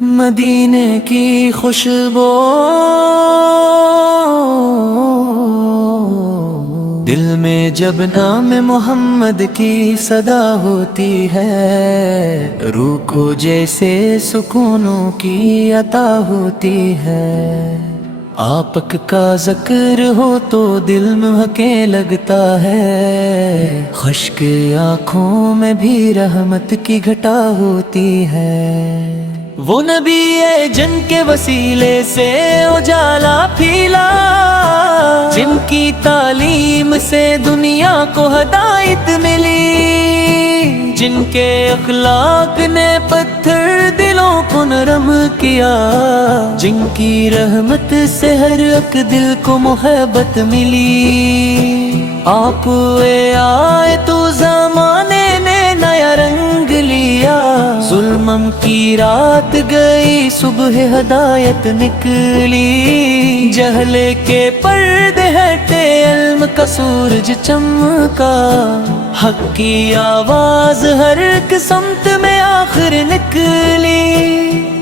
مدینے کی خوشبو دل میں جب نام محمد کی صدا ہوتی ہے، روح کو جیسے سکونوں کی عطا ہوتی ہے۔ آپک کا ذکر ہو تو دل مہکنے لگتا ہے، خشک آنکھوں میں بھی رحمت کی گھٹا ہوتی ہے۔ وہ نبی ہے جن کے وسیلے سے اجالا پھیلا، جن کی تعلیم سے دنیا کو ہدایت ملی، جن کے اخلاق نے پتھر دلوں کو نرم کیا، جن کی رحمت سے ہر ایک دل کو محبت ملی۔ آپ آئے تو زمانے نے نیا رنگ لیا، ظلمم کی رات گئی صبح ہدایت نکلی، جہل کے پردے ہٹے علم کا سورج چمکا، حق کی آواز ہر ایک سمت میں آخر نکلی۔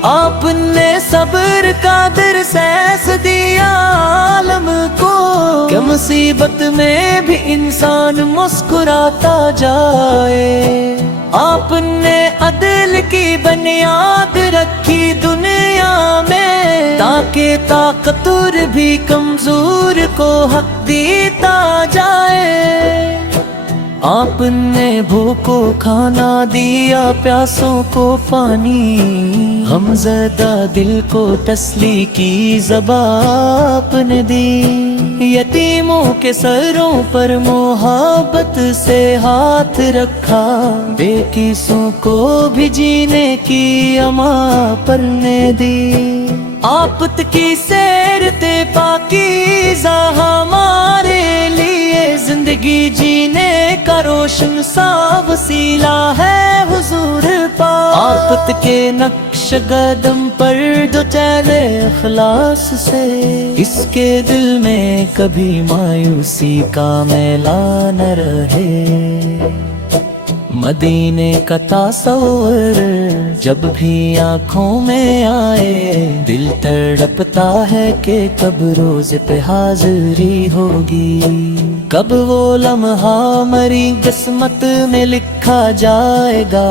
آپ نے صبر کا درس ایسا دیا عالم کو کہ مصیبت میں بھی انسان مسکراتا جائے۔ آپ نے عدل کی بنیاد رکھی دنیا میں، تاکہ طاقتور بھی کمزور کو حق دیتا جائے۔ آپ نے بھوکوں کھانا دیا، پیاسوں کو پانی، غمزدہ دل کو تسلی کی زبان آپ نے دی، یتیموں کے سروں پر محبت سے ہاتھ رکھا، بے قصوں کو بھی جینے کی اما پر نے دی۔ آپت کی سیرت پاکیزہ ہمارے لیے زندگی جینے کا روشن سا وسیلہ ہے حضور پاک۔ آپت کے نقش قدم پر جو چلے اخلاص سے، اس کے دل میں کبھی مایوسی کا میلہ نہ رہے۔ مدینے کا تصور جب بھی آنکھوں میں آئے، دل تڑپتا ہے کہ کب روز پہ حاضری ہوگی، کب وہ لمحہ مری قسمت میں لکھا جائے گا،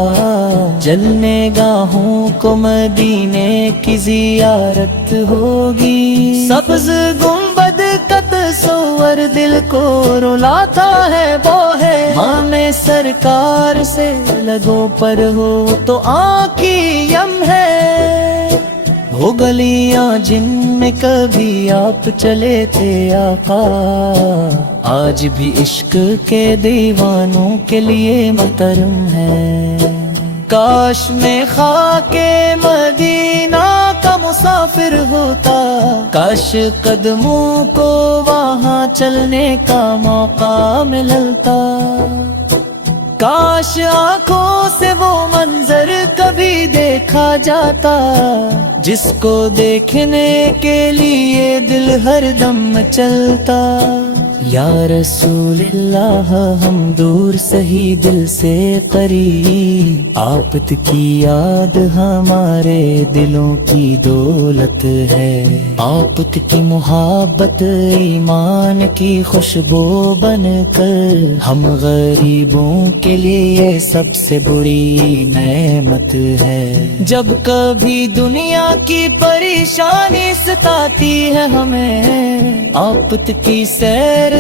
جلنے گاہوں کو مدینے کی زیارت ہوگی۔ سبز گنبد کا تصور دل کو رلاتا ہے، وہ ہے مام سرکار سے لگوں پر ہو تو آنکھی یم ہے۔ وہ گلیاں جن میں کبھی آپ چلے تھے آقا، آج بھی عشق کے دیوانوں کے لیے محترم ہے۔ کاش میں خاک مدینہ کا مسافر ہوتا، کاش قدموں کو وہاں چلنے کا موقع ملتا، کاش آنکھوں سے وہ منظر کبھی دیکھا جاتا، جس کو دیکھنے کے لیے دل ہر دم چلتا۔ یا رسول اللہ ہم دور سہی دل سے قریب، آپت کی یاد ہمارے دلوں کی دولت ہے، آپت کی محبت ایمان کی خوشبو بن کر، ہم غریبوں کے لیے سب سے بری نعمت ہے۔ جب کبھی دنیا کی پریشانی ستاتی ہے ہمیں، آپت کی سیر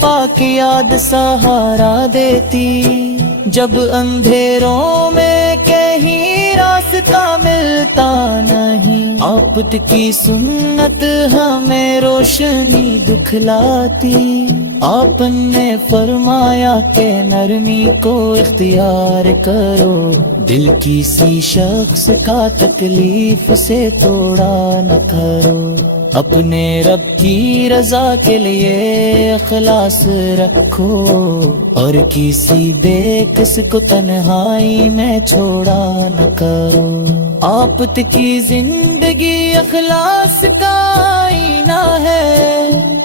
پاک یاد سہارا دیتی، جب اندھیروں میں کہیں راستہ ملتا نہیں، آپت کی سنت ہمیں روشنی دکھلاتی۔ آپ نے فرمایا کہ نرمی کو اختیار کرو، دل کسی شخص کا تکلیف سے توڑا نہ کرو، اپنے رب کی رضا کے لیے اخلاص رکھو، اور کسی بے کس کو تنہائی میں چھوڑا نہ کرو۔ آپت کی زندگی اخلاص کا آئینہ ہے،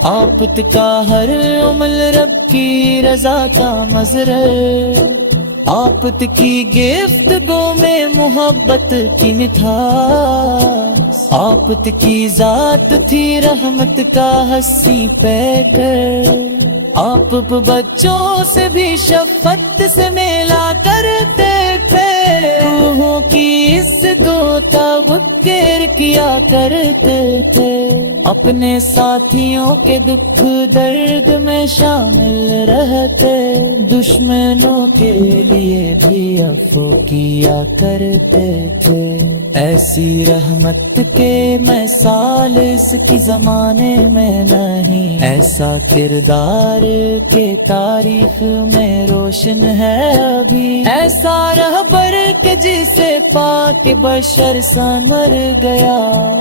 آپت کا ہر عمل رب کی رضا کا مظہر، آپت کی گفتگو میں محبت کی مٹھاس، آپت کی ذات تھی رحمت کا حسین پیکر، آپ بچوں سے بھی شفقت سے میلا کرتے تھے، روحوں کی عزت و تغیر کیا کرتے تھے، اپنے ساتھیوں کے دکھ درد میں شامل رہتے، دشمنوں کے لیے بھی عفو کیا کرتے تھے، ایسی رحمت کے مثال اس کی زمانے میں نہیں، ایسا کردار کے تاریخ میں روشن ہے ابھی، ایسا رہبر کہ جسے پا کے بشر سنور گیا،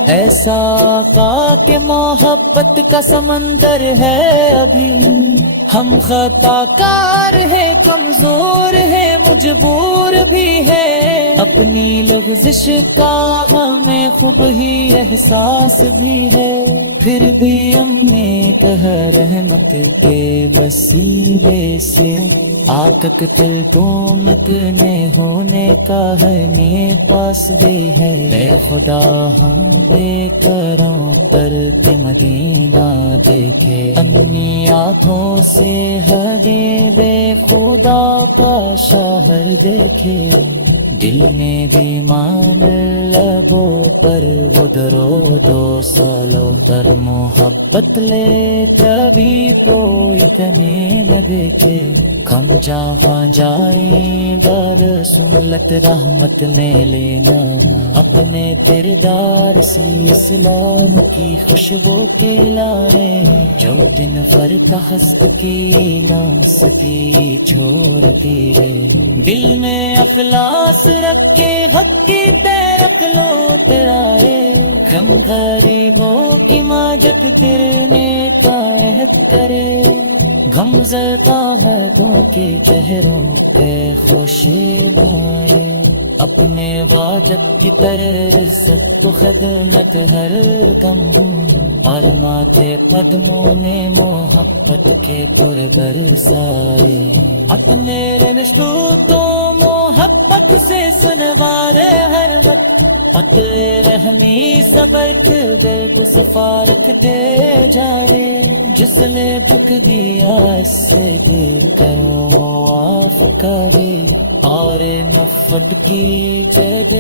ایسا آقا کہ محبت کا سمندر ہے ابھی، ہم خطا کار ہے، کمزور ہے، مجبور بھی ہے، اپنی لغزش کا ہمیں خوب ہی احساس بھی ہے، پھر بھی ہم نے کہا رحمت کے وسیلے سے آتک تل تومکنے ہونے کا ہے پاس بھی ہے، اے خدا ہم بے کروں کرتے مدینہ دیکھے، اپنی آنکھوں سے ہدے بے خدا کا شہر دیکھے، دل میں بھی مان لبوں پر وہ درود و سالوں در محبت لے کبھی تو اتنے نہ دیکھے، ہم جہاں جائیں در سہولت رحمت نے لینا، اپنے کردار سے اسلام کی خوشبو پلائے، جو دن فرق حسب کی لمس کی چھوڑتی ہے، دل میں اخلاص رکھ کے حق کی تیرک لو ترائے، ہم غریبوں کی ماجت تیرنے عہد کرے، غم زدہ ہے گوں کے چہروں پہ خوشی بھائے، اپنے واجب کی طرح عزت و خدمت ہر دم، اور ماتھے قدموں نے محبت کے پر برسائے، اپنے رشتوں تو محبت سے سنوارے ہر وقت، رحمی صبرت دل کو صفا رکھتے جارے، جس نے دکھ دیا اس سے دل کرو معاف کرے، اور نفرت کی جد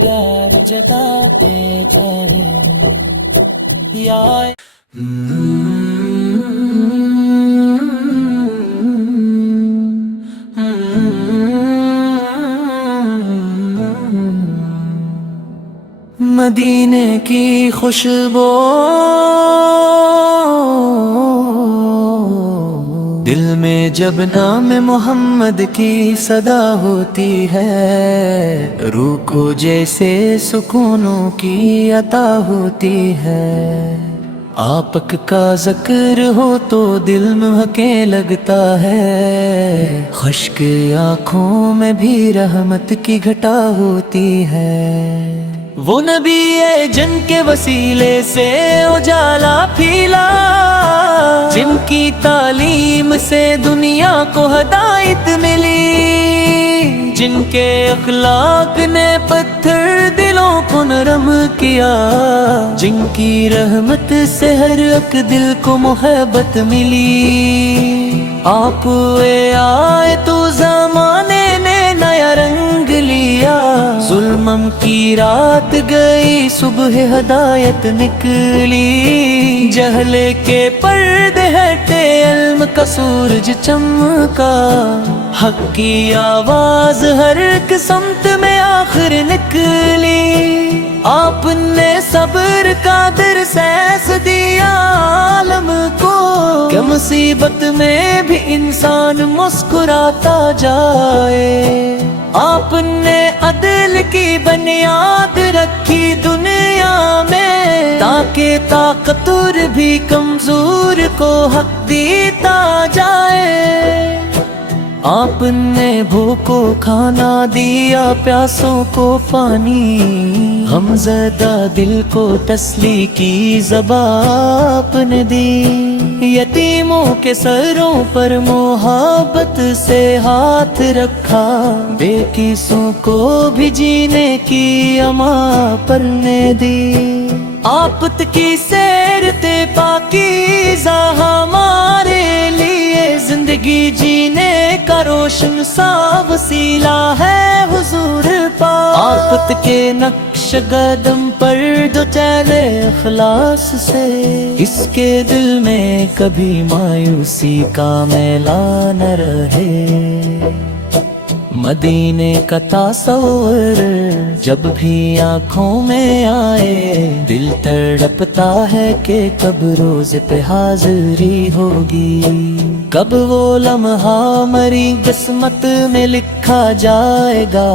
پیار جتاتے جائے، یا مدینے کی خوشبو دل میں جب نام محمد کی صدا ہوتی ہے، روح کو جیسے سکونوں کی عطا ہوتی ہے، آپک کا ذکر ہو تو دل مہکے لگتا ہے، خشک آنکھوں میں بھی رحمت کی گھٹا ہوتی ہے، وہ نبی ہے جن کے وسیلے سے اجالا پھیلا، جن کی تعلیم سے دنیا کو ہدایت ملی، جن کے اخلاق نے پتھر دلوں کو نرم کیا، جن کی رحمت سے ہر ایک دل کو محبت ملی، آپ آئے تو زمانے نے نیا رنگ لیا، ظلمم کی رات گئی صبح ہدایت نکلی، جہل کے پردے ہٹے علم کا سورج چمکا، حق کی آواز ہر ایک سمت میں آخر نکلی، آپ نے صبر کا درس دیا عالم کو، کہ مصیبت میں بھی انسان مسکراتا جائے، آپ نے عدل کی بنیاد رکھی دنیا میں، تاکہ طاقتور بھی کمزور کو حق دیتا جائے، آپ نے بھوکو کھانا دیا، پیاسوں کو پانی، غم زدہ دل کو تسلی کی زبان آپ نے دی، یتیموں کے سروں پر محبت سے ہاتھ رکھا، بے قصوں کو بھی جینے کی اما پر نے دی، آپت کی سیر تے پاکیزہ ہمارے لیے، زندگی جینے کا روشن سا وسیلہ ہے حضور پاک، آپت کے نقش قدم پر دو چلے اخلاص سے، اس کے دل میں کبھی مایوسی کا میلہ نہ رہے، مدینے کا تصور جب بھی آنکھوں میں آئے، دل تڑپتا ہے کہ کب روز پہ حاضری ہوگی، کب وہ لمحہ مری قسمت میں لکھا جائے گا،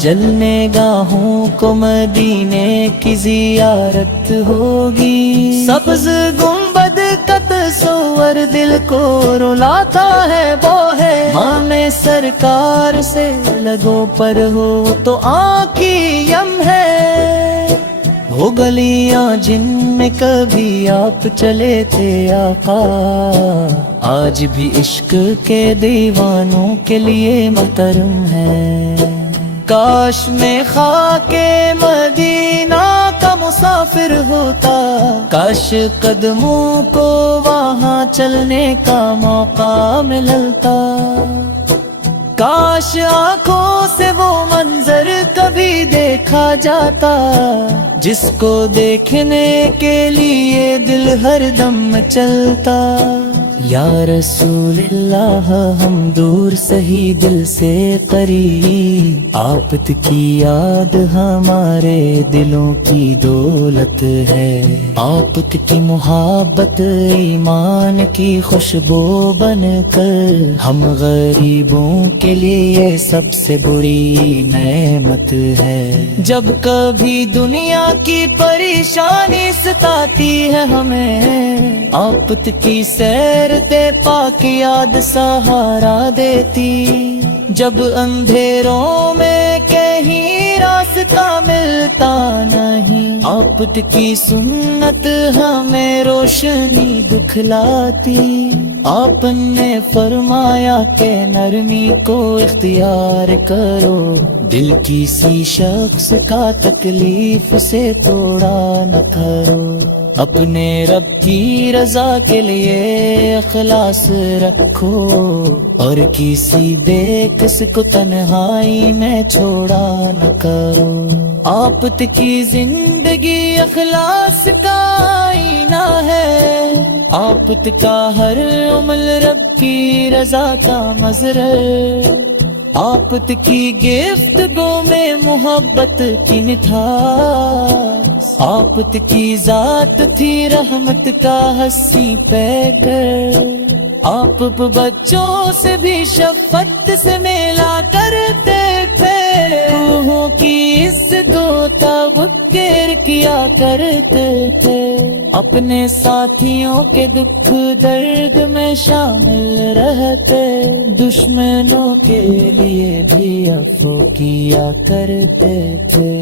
جلنے گاہوں کو مدینے کی زیارت ہوگی، سبز گنبد کا تصور دل کو رلاتا ہے، وہ ہے ماں سرکار سے لگوں پر ہو تو آنکھی یم ہے، وہ گلیاں جن میں کبھی آپ چلے تھے آقا، آج بھی عشق کے دیوانوں کے لیے محترم ہے، کاش میں خاک مدینہ کا مسافر ہوتا، کاش قدموں کو وہاں چلنے کا موقع ملتا، کاش آنکھوں سے وہ منظر کبھی دیکھا جاتا، جس کو دیکھنے کے لیے دل ہر دم چلتا، یا رسول اللہ ہم دور سہی دل سے قریب، آپت کی یاد ہمارے دلوں کی دولت ہے، آپت کی محبت ایمان کی خوشبو بن کر، ہم غریبوں کے لیے سب سے بری نعمت ہے، جب کبھی دنیا کی پریشانی ستاتی ہے ہمیں، آپت کی سیر تے پاک یاد سہارا دیتی، جب اندھیروں میں کہیں راستہ ملتا نہیں، آپت کی سنت ہمیں روشنی دکھلاتی، آپ نے فرمایا کہ نرمی کو اختیار کرو، دل کسی شخص کا تکلیف سے توڑا نہ کرو، اپنے رب کی رضا کے لیے اخلاص رکھو، اور کسی بے کس کو تنہائی میں چھوڑا نہ کرو، آپت کی زندگی اخلاص کا آئینہ ہے، آپت کا ہر عمل رب کی رضا کا مظہر، آپت کی گفتگو میں محبت کی مٹھاس، آپت کی ذات تھی رحمت کا ہنسی پیکر، آپ بچوں سے بھی شفقت سے میلا کرتے تھے، روحوں کی عزت و تذکر کیا کرتے تھے، اپنے ساتھیوں کے دکھ درد میں شامل رہتے، دشمنوں کے لیے بھی عفو کیا کرتے تھے،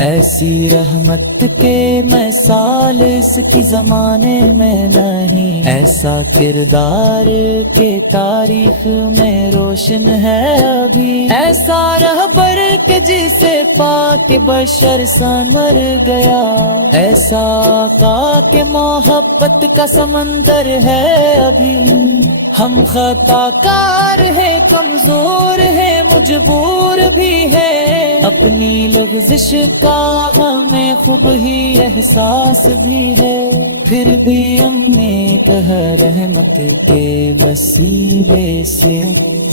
ایسی رحمت کے مثال اس کی زمانے میں نہیں، ایسا کردار کے تاریخ میں روشن ہے ابھی، ایسا رہبر کہ جسے پا کے بشر سنور گیا، ایسا آقا کہ محبت کا سمندر ہے ابھی، ہم خطا کار ہے، کمزور ہے، مجبور بھی ہے، اپنی لغزش کا ہمیں خوب ہی احساس بھی ہے، پھر بھی ہم نے کہا رحمت کے وسیلے سے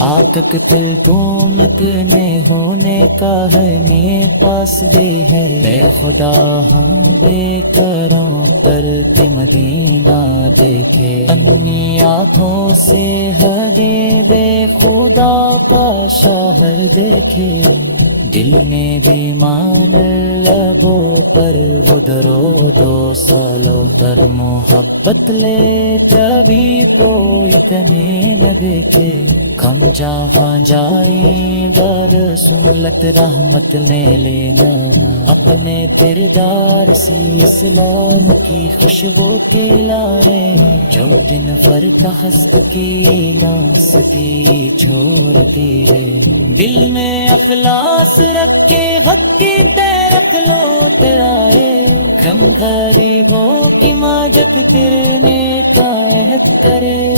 آتک تل تومتنے ہونے کا ہمیں پاس دے ہے، اے خدا ہم بے کروں کرتے مدینہ دیکھے، اپنی آنکھوں سے ہدے بے خدا کا شہر دیکھے، دل میں بیمان لبوں پر وہ درود و سالو در محبت لے کبھی کوئی اتنے نہ دیکھے، ہم جہاں جائیں گا رسولت رحمت نے لینا، اپنے کردار سے اسلام کی خوشبو پلائے، جو دن بھر کا ہنس کی نہ سکی چھوڑتی ہے، دل میں اخلاص رکھ کے حق کی تیرک لوٹ آئے، غم غریبوں کی ماجت تیرنے کا عہد کرے،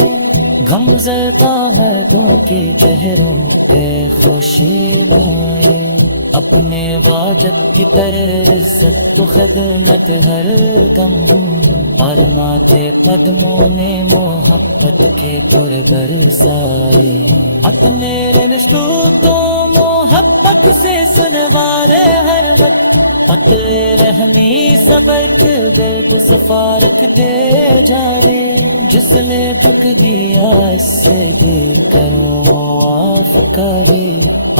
غم زدہ ہے گوں کے چہروں پہ خوشی بھائے، اپنے واجب کی طرح عزت تو خدمت ہر دم، اور ماتھے قدموں میں محبت کے پر برسائے، اپنے رشتوں تو محبت سے سنوارے ہر وقت، رحمی سبق دل کو سفارت دے جا رے، جس نے دکھ دیا اس سے دل کرو معاف کرے،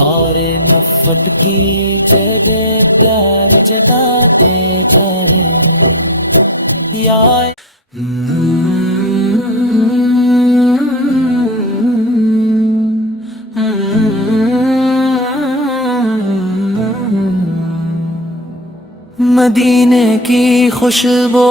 اور نفرت کی جد پیار جگاتے جائے یا مدینے کی خوشبو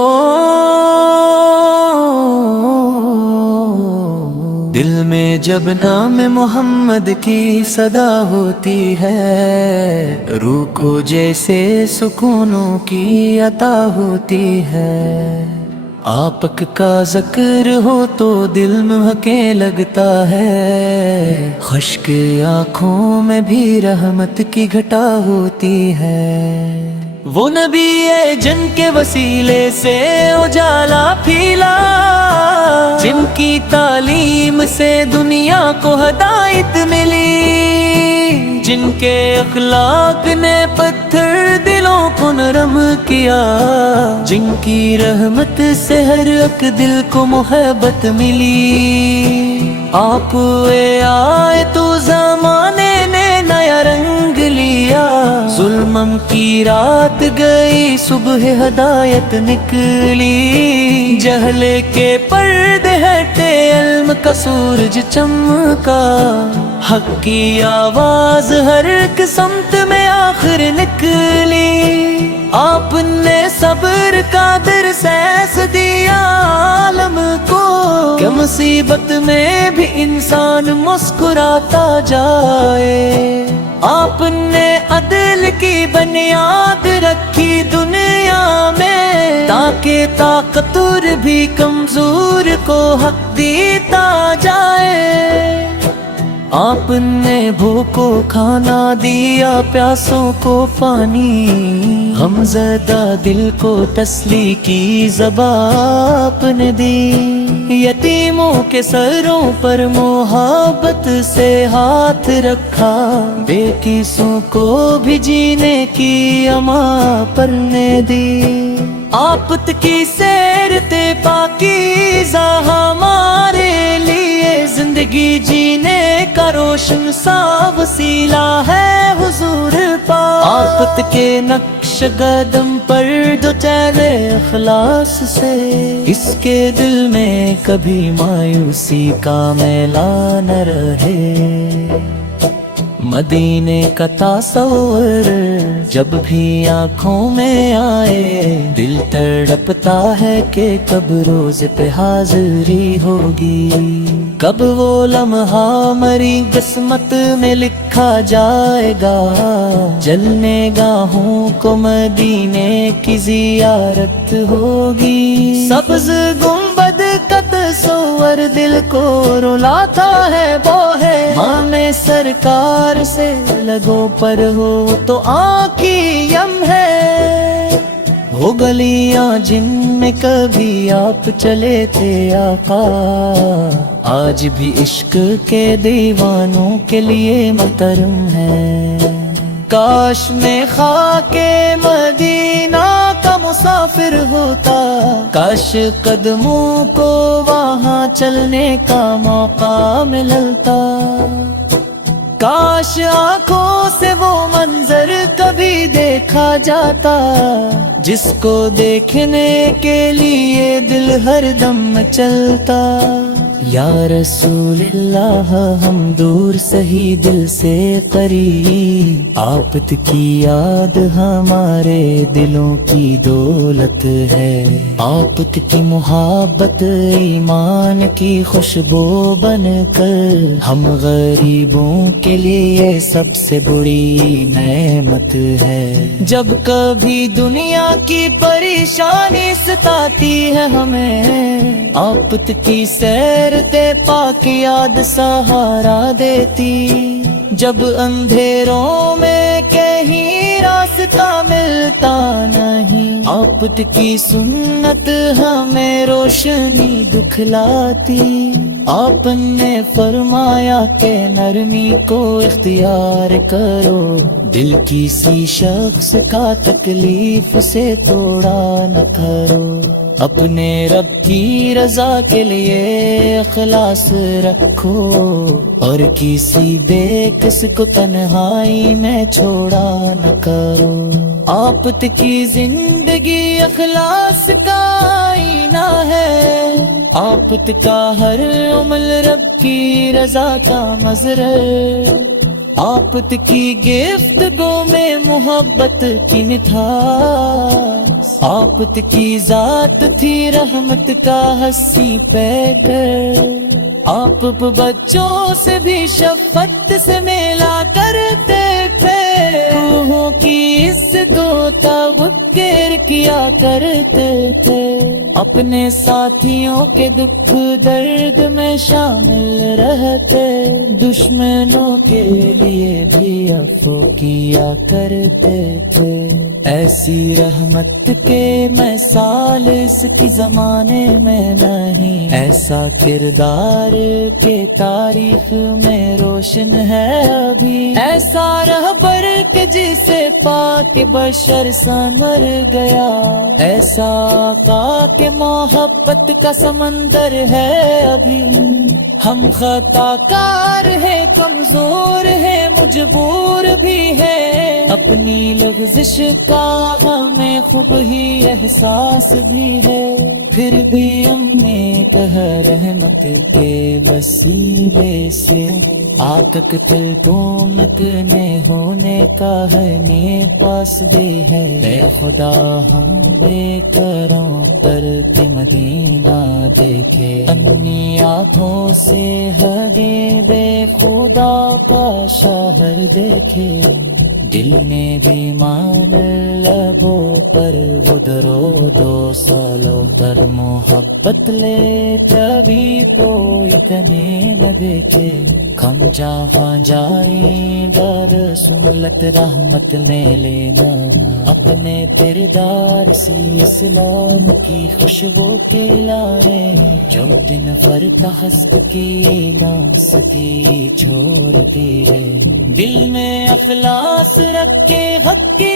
دل میں جب نام محمد کی صدا ہوتی ہے، روح کو جیسے سکونوں کی عطا ہوتی ہے، آپک کا ذکر ہو تو دل مہکنے لگتا ہے، خشک آنکھوں میں بھی رحمت کی گھٹا ہوتی ہے، وہ نبی ہے جن کے وسیلے سے اجالا پھیلا، جن کی تعلیم سے دنیا کو ہدایت ملی، جن کے اخلاق نے پتھر دلوں کو نرم کیا، جن کی رحمت سے ہر ایک دل کو محبت ملی، آپ آئے تو زمانے نے نیا رنگ لیا، ظلمم کی رات گئی صبح ہدایت نکلی، جہل کے پردے ہٹے علم کا سورج چمکا، حق کی آواز ہر ایک سمت میں آخر نکلی، آپ نے صبر کا درس دیا عالم کو، کہ مصیبت میں بھی انسان مسکراتا جائے، آپ نے عدل کی بنیاد رکھی دنیا میں، تاکہ طاقتور بھی کمزور کو حق دیتا جائے، آپ نے بھوکو کھانا دیا پیاسوں کو پانی، غم زدہ دل کو تسلی کی زبان آپ نے دی، یتیموں کے سروں پر محبت سے ہاتھ رکھا، بے قصوں کو بھی جینے کی امان نے دی، آپت کی سیر تے پاکیزہ ہمارے لیے، زندگی جینے کا روشن سا وسیلہ ہے حضور پاک، آپت کے نقش قدم پر جو چلے اخلاص سے، اس کے دل میں کبھی مایوسی کا میلہ نہ رہے، مدینے کا تصور جب بھی آنکھوں میں آئے، دل تڑپتا ہے کہ کب روز پہ حاضری ہوگی، کب وہ لمحہ مری قسمت میں لکھا جائے گا، جلنے گاہوں کو مدینے کی زیارت ہوگی، سبز گنبد کا تصور دل کو رلاتا ہے، وہ ہے ماں سرکار سے لگوں پر ہو تو آنکھی یم ہے، وہ گلیاں جن میں کبھی آپ چلے تھے آقا، آج بھی عشق کے دیوانوں کے لیے محترم ہے، کاش میں خاک مدینہ کا مسافر ہوتا، کاش قدموں کو وہاں چلنے کا موقع ملتا، کاش آنکھوں سے وہ منظر کبھی دیکھا جاتا، جس کو دیکھنے کے لیے دل ہر دم چلتا، یا رسول اللہ ہم دور سہی دل سے قریب، آپت کی یاد ہمارے دلوں کی دولت ہے، آپت کی محبت ایمان کی خوشبو بن کر ہم غریبوں کے لیے سب سے بڑی نعمت ہے۔ جب کبھی دنیا کی پریشانی ستاتی ہے ہمیں، آپت کی سیرتے پاک یاد سہارا دیتی، جب اندھیروں میں کہیں راستہ ملتا نہیں، آپت کی سنت ہمیں روشنی دکھلاتی، آپ نے فرمایا کہ نرمی کو اختیار کرو، دل کسی شخص کا تکلیف سے توڑا نہ کرو، اپنے رب کی رضا کے لیے اخلاص رکھو، اور کسی بے کس کو تنہائی میں چھوڑا نہ کرو، آپت کی زندگی اخلاص کا آئینہ ہے، آپت کا ہر عمل رب کی رضا کا مظہر، آپت کی گفتگو میں محبت کی مٹھاس، آپت کی ذات تھی رحمت کا ہنسی پیکر، آپ بچوں سے بھی شفقت سے میلا کرتے تھے، روحوں کی عزت و تغیر کیا کرتے تھے، اپنے ساتھیوں کے دکھ درد میں شامل رہتے، دشمنوں کے لیے بھی عفو کیا کرتے تھے، ایسی رحمت کے مثال اس کی زمانے میں نہیں، ایسا کردار کے تاریخ میں روشن ہے ابھی، ایسا رہبر کہ جسے پا کے بشر سنور گیا، ایسا آقا کہ محبت کا سمندر ہے ابھی، ہم خطا کار ہے، کمزور ہے، مجبور بھی ہے، اپنی لغزش کا ہمیں خوب ہی احساس بھی ہے، پھر بھی ہم نے کہا رحمت کے وسیلے سے آکک تل کو مکنے ہونے کا ہے نیک پاس دے ہے، اے خدا ہم بے کروں پر مدینہ دیکھے، اپنی آنکھوں سے ہدے بے خدا کا شہر دیکھے، دل میں بیمار لبوں پر وہ درود و سلام در محبت لے کبھی کوئی اتنے نہ دیکھے، ہم جہاں جائیں در سہولت رحمت نے لینا، اپنے کردار سے اسلام کی خوشبو پلائے، جو دن بھر کا حسب کی ناستی چھوڑتی ہے، دل میں اخلاص رکھ کے حق کی